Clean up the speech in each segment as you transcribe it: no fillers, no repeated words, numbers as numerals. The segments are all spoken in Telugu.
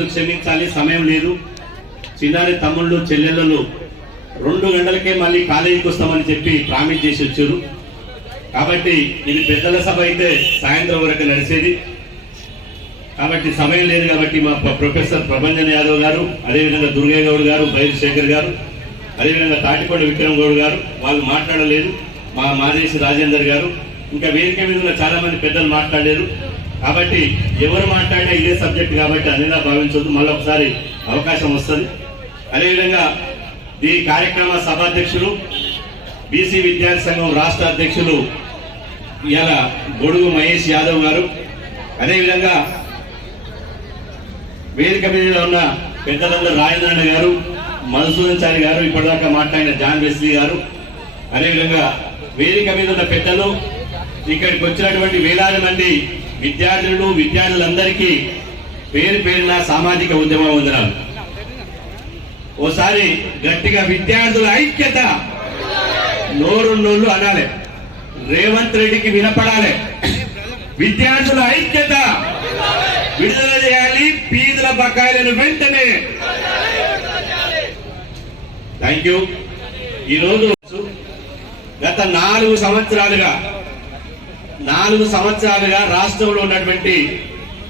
పెద్దలు క్షమించాలి, సమయం లేదు. చిన్నారి తమ్ముళ్ళు చెల్లెళ్ళు 2 గంటలకే మళ్ళీ కాలేజీకి వస్తామని చెప్పి ప్రామిస్ చేసి వచ్చారు. కాబట్టి ఇది పెద్దల సభ అయితే సాయంత్రం వరకు నడిచేది. కాబట్టి సమయం లేదు. కాబట్టి మా ప్రొఫెసర్ ప్రభంజన్ యాదవ్ గారు, అదేవిధంగా దుర్గయ్య గౌడ్ గారు, బైరు శేఖర్ గారు, అదేవిధంగా తాటికొండ విక్రమ్ గౌడ్ గారు వాళ్ళు మాట్లాడలేదు. మా మాదేశి రాజేందర్ గారు, ఇంకా వేదిక మీద ఉన్న చాలా మంది పెద్దలు మాట్లాడలేరు. కాబట్టి ఎవరు మాట్లాడినా ఇదే సబ్జెక్ట్ కాబట్టి అదిలా భావించవద్దు, మళ్ళీ ఒకసారి అవకాశం వస్తుంది. అదేవిధంగా ఈ కార్యక్రమ సభాధ్యక్షులు బీసీ విద్యార్థి సంఘం రాష్ట్ర అధ్యక్షులు ఇవాళ గొడుగు మహేష్ యాదవ్ గారు, అదేవిధంగా వేదిక మీద ఉన్న పెద్దలందరూ రాజేంద్ర గారు, మధుసూదన్ చారి గారు, ఇప్పటిదాకా మాట్లాడిన జాన్ వెస్లీ గారు, అదేవిధంగా వేదిక మీద ఉన్న పెద్దలు, ఇక్కడికి వచ్చినటువంటి వేలాది మంది విద్యార్థులు విద్యార్థులందరికీ పేరు పేరున సామాజిక ఉద్యమ వందనాలు. ఓసారి గట్టిగా విద్యార్థుల ఐక్యత నోరు అనాలి, రేవంత్ రెడ్డికి వినపడాలి. విద్యార్థుల ఐక్యత విడుదల చేయాలి, ఫీజుల బకాయిలను వెంటనే. Thank you. ఈరోజు గత 4 సంవత్సరాలుగా రాష్ట్రంలో ఉన్నటువంటి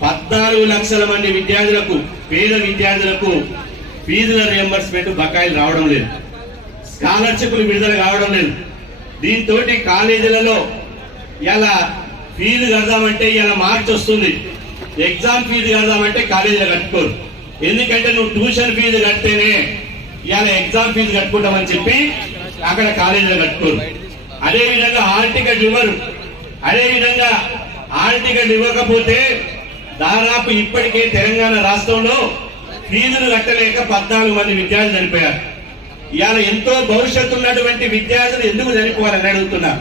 14 లక్షల మంది విద్యార్థులకు, పేద విద్యార్థులకు ఫీజుల రియంబర్స్మెంట్ బకాయిలు రావడం లేదు, స్కాలర్షిప్లు విడుదల కావడం లేదు. దీంతో కాలేజీలలో ఇలా ఫీజు కడదామంటే ఇలా మార్చి వస్తుంది, ఎగ్జామ్ ఫీజు కడదామంటే కాలేజీలో కట్టుకోరు. ఎందుకంటే నువ్వు ట్యూషన్ ఫీజు కడితేనే ఇలా ఎగ్జామ్ ఫీజు కట్టుకుంటామని చెప్పి అక్కడ కాలేజీలో కట్టుకోరు. అదేవిధంగా హాల్ టికెట్ ఇవ్వరు. అదేవిధంగా హాల్ టికెట్ ఇవ్వకపోతే దాదాపు ఇప్పటికే తెలంగాణ రాష్ట్రంలో ఫీజులు కట్టలేక 14 మంది విద్యార్థులు చనిపోయారు. ఇవాళ ఎంతో భవిష్యత్తు ఉన్నటువంటి విద్యార్థులు ఎందుకు చనిపోవాలని అడుగుతున్నా.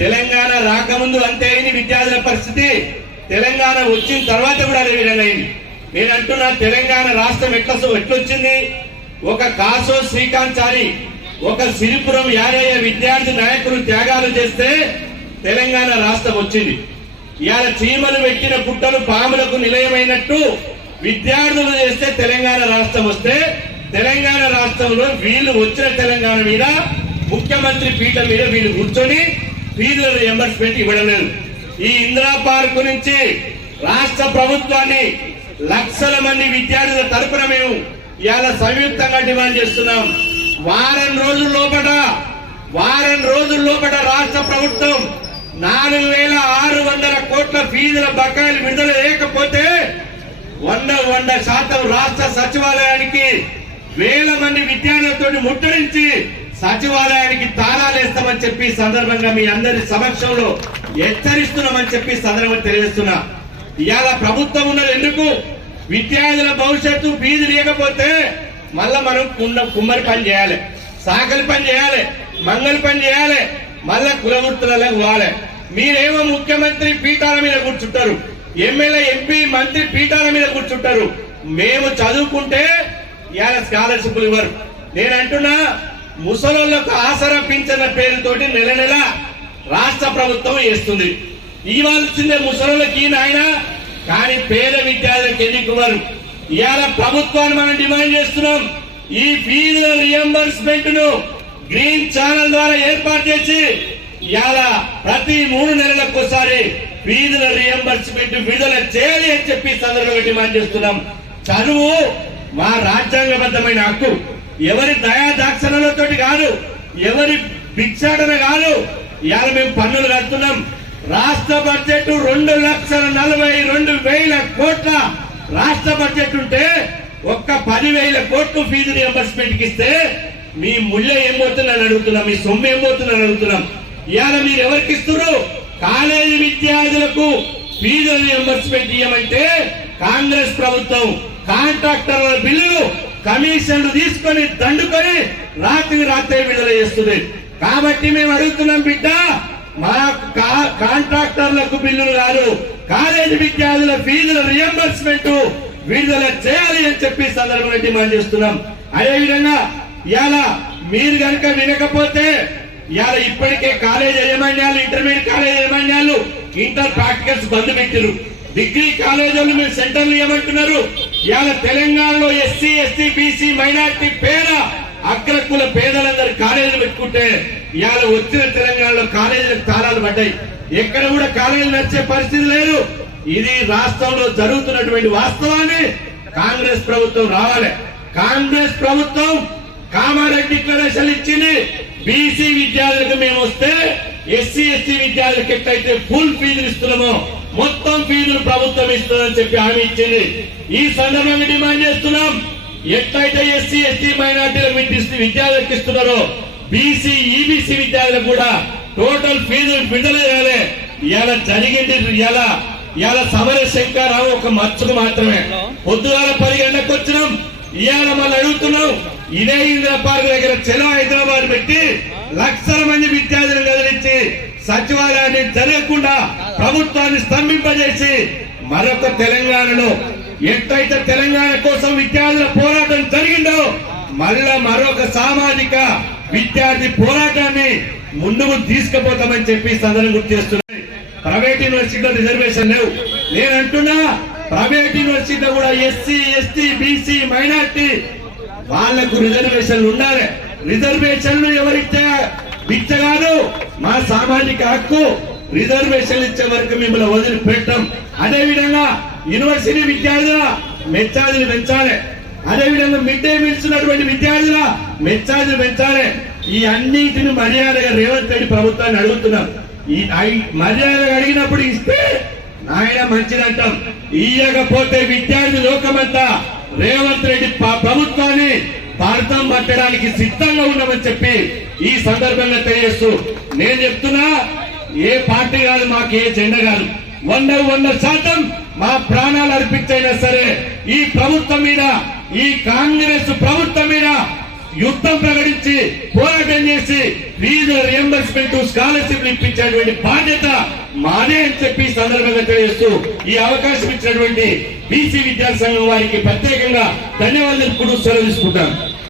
తెలంగాణ రాకముందు అంతే అయింది విద్యార్థుల పరిస్థితి, తెలంగాణ వచ్చిన తర్వాత కూడా అదే విధంగా అయింది. నేను అంటున్నా, తెలంగాణ రాష్ట్రం ఎట్లొచ్చింది? ఒక కాసో శ్రీకాంత్ చారి, ఒక సిరిపురం యాదయ్య విద్యార్థి నాయకులు త్యాగాలు చేస్తే తెలంగాణ రాష్ట్రం వచ్చింది. ఇవాళ చీమలు పెట్టిన పుట్టలు పాములకు నిలయమైనట్టు విద్యార్థులు చేస్తే తెలంగాణ రాష్ట్రం వస్తే, తెలంగాణ రాష్ట్రంలో వీళ్ళు వచ్చిన తెలంగాణ మీద ముఖ్యమంత్రి పీఠం మీద వీళ్ళు కూర్చొని ఫీజుల రియంబర్స్మెంట్ ఇవ్వడం లేదు. ఈ ఇందిరా పార్క్ నుంచి రాష్ట్ర ప్రభుత్వాన్ని లక్షల మంది విద్యార్థుల తరపున మేము ఇవాళ సంయుక్తంగా డిమాండ్ చేస్తున్నాం. వారం రోజుల లోపల రాష్ట్ర ప్రభుత్వం 4,600 కోట్ల ఫీజుల బకాయిలు విడుదల లేకపోతే 100% రాష్ట్ర సచివాలయానికి వేల మంది విద్యార్థులతో ముట్టడించి సచివాలయానికి తాళాలేస్తామని చెప్పి సందర్భంగా మీ అందరి సమక్షంలో హెచ్చరిస్తున్నామని చెప్పి సందర్భంగా తెలియజేస్తున్నా. ఇవాళ ప్రభుత్వం ఉన్నది ఎందుకు? విద్యార్థుల భవిష్యత్తు ఫీజు లేకపోతే మళ్ళా మనం కుమ్మరి పని చేయాలి, సాకలి పని చేయాలి, మంగళ పని చేయాలి, మళ్ళా కులవృత్తులలో పోవాలి. మీరేమో ముఖ్యమంత్రి పీఠాల మీద కూర్చుంటారు, ఎమ్మెల్యే ఎంపీ మంత్రి పీఠాల మీద కూర్చుంటారు. మేము చదువుకుంటే ఇవాళ స్కాలర్షిప్లు ఇవ్వరు. నేను అంటున్నా, ముసలోళ్లకు ఆసరా పింఛన పేరుతోటి నెల నెల రాష్ట్ర ప్రభుత్వం వేస్తుంది. ఇవ్వాల్సిందే ముసలోళ్ళకి నాయన, కానీ పేద విద్యార్థులకు ఎందుకు ఇవ్వరు? ఇవాళ ప్రభుత్వాన్ని మనం డిమాండ్ చేస్తున్నాం, ఈ ఫీజుల రియంబర్స్మెంట్ ను గ్రీన్ ఛానల్ ద్వారా ఏర్పాటు చేసి ఇవాళ ప్రతి 3 నెలలకు ఒకసారి ఫీజుల రియంబర్స్మెంట్ విడుదల చేయాలి అని చెప్పి సందర్భంగా డిమాండ్ చేస్తున్నాం. చదువు మా రాజ్యాంగబద్ధమైన హక్కు, ఎవరి దయాదాక్షణలతో కాదు, ఎవరి భిక్షాటన కాదు. ఇవాళ మేము పన్నులు కడుతున్నాం. రాష్ట్ర బడ్జెట్ 2,42,000 కోట్ల రాష్ట్ర బడ్జెట్ ఉంటే ఒక్క 10,000 కోట్లు ఫీజు రియంబర్స్మెంట్ కి ఇస్తే మీ ముళ్ళ ఏమవుతుందని అడుగుతున్నాం, మీ సొమ్ము ఏమవుతుందని అడుగుతున్నాం. ఇవాళ మీరు ఎవరికి ఇస్తున్నారు? కాలేజీ విద్యార్థులకు ఫీజు రియంబర్స్మెంట్ ఇవ్వమంటే కాంగ్రెస్ ప్రభుత్వం కాంట్రాక్టర్ల బిల్లులు కమిషన్లు తీసుకొని దండుకొని రాత్రి విడుదల చేస్తుంది. కాబట్టి మేము అడుగుతున్నాం, బిడ్డ, మా కాంట్రాక్టర్లకు బిల్లులు కాదు, కాలేజీ విద్యార్థుల ఫీజుల రియంబర్స్మెంట్ విడుదల చేయాలి అని చెప్పి సందర్భంగా డిమాండ్ చేస్తున్నాం. అదేవిధంగా ఇవాళ మీరు కనుక వినకపోతే ఇవాళ ఇప్పటికే కాలేజ్ యాజమాన్యాలు, ఇంటర్మీడియట్ కాలేజ్ యాజమాన్యాలు ఇంటర్ ప్రాక్టికల్స్ బంద్ పెట్టారు. డిగ్రీ కాలేజీలు మీరు సెంటర్లు ఏమంటున్నారు? ఇవాళ తెలంగాణలో ఎస్సీ ఎస్టీ బీసీ మైనార్టీ పేద అగ్రకుల పేదలందరూ కాలేజీలు పెట్టుకుంటే ఇవాళ వచ్చిన తెలంగాణలో కాలేజీలకు తాళాలు పడ్డాయి. ఎక్కడ కూడా కాలేజీలు నడిచే పరిస్థితి లేదు. ఇది రాష్ట్రంలో జరుగుతున్నటువంటి వాస్తవాన్ని కాంగ్రెస్ ప్రభుత్వం రావాలి. కాంగ్రెస్ ప్రభుత్వం కామారెడ్డి డిక్లరేషన్ ఇచ్చింది. బీసీ విద్యార్థులకు మేము వస్తే ఎస్సీ ఎస్టీ విద్యార్థులకు ఎట్లయితే ఫుల్ ఫీజులు ఇస్తున్నామో మొత్తం ఫీజులు ప్రభుత్వం ఇస్తుందని చెప్పి హామీ ఇచ్చింది. ఈ సందర్భంగా డిమాండ్ చేస్తున్నాం, ఎట్లయితే ఎస్సీ ఎస్టీ మైనార్టీలకు విద్యార్థులకు ఇస్తున్నారో బీసీ ఈబీసీ విద్యార్థులకు కూడా టోటల్ ఫీజులు విడుదల చేయాలి. ఇలా జరిగింది. ఇలా సమర శంకరావు ఒక మచ్చుకు మాత్రమే. పొద్దుగాల 10 గంటలకు వచ్చినాం. ఇవాళ మళ్ళీ అడుగుతున్నాం. ఇదే ఇందిరా పార్క్ దగ్గర చెలో హైదరాబాద్ పెట్టి లక్షల మంది విద్యార్థులను కదిలించి సచివాలయాన్ని జరగకుండా ప్రభుత్వాన్ని స్తంభింపజేసి మరొక తెలంగాణలో ఎట్లయితే తెలంగాణ కోసం విద్యార్థుల పోరాటం జరిగిందో మళ్ళా మరొక సామాజిక విద్యార్థి పోరాటాన్ని ముందుకు తీసుకుపోతామని చెప్పి సందర్భం గుర్తు చేస్తున్నాయి. ప్రైవేట్ యూనివర్సిటీలో రిజర్వేషన్ లేవు. నేను అంటున్నా ప్రైవేట్ యూనివర్సిటీలో కూడా ఎస్సీ ఎస్టీ బీసీ మైనార్టీ వాళ్లకు రిజర్వేషన్లు ఉండాలి. రిజర్వేషన్లు ఎవరిచ్చే ఇచ్చ కాదు, మా సామాజిక హక్కు. రిజర్వేషన్లు ఇచ్చే వరకు మిమ్మల్ని వదిలిపెట్టం. అదేవిధంగా యూనివర్సిటీ విద్యార్థుల మెచ్చార్జీలు పెంచాలి. అదేవిధంగా మిడ్ డే మీల్స్ ఉన్నటువంటి విద్యార్థుల మెచ్చార్జీలు పెంచాలి. ఈ అన్నిటిని మర్యాదగా రేవంత్ రెడ్డి ప్రభుత్వాన్ని అడుగుతున్నాం. ఈ మర్యాదగా అడిగినప్పుడు ఇస్తే ఆయన మంచిదంటాం, ఇయ్యకపోతే విద్యార్థి లోకమంతా రేవంత్ రెడ్డి ప్రభుత్వాన్ని భారతం పట్టడానికి సిద్ధంగా ఉన్నామని చెప్పి ఈ సందర్భంగా తెలియజేస్తూ నేను చెప్తున్నా, ఏ పార్టీ కాదు, మాకు ఏ జెండా కాదు, 100% మా ప్రాణాలు అర్పించైనా సరే ఈ ప్రభుత్వం మీద, ఈ కాంగ్రెస్ ప్రభుత్వం మీద యుద్ధం ప్రకటించి పోరాటం చేసి ఫీజు రియంబర్స్మెంట్ స్కాలర్షిప్ ఇప్పించేటువంటి బాధ్యత మాదే అని చెప్పి సందర్భంగా తెలియజేస్తూ ఈ అవకాశం ఇచ్చినటువంటి బీసీ విద్యార్థి సంఘం వారికి ప్రత్యేకంగా ధన్యవాదాలు సెలవు తీసుకుంటాం.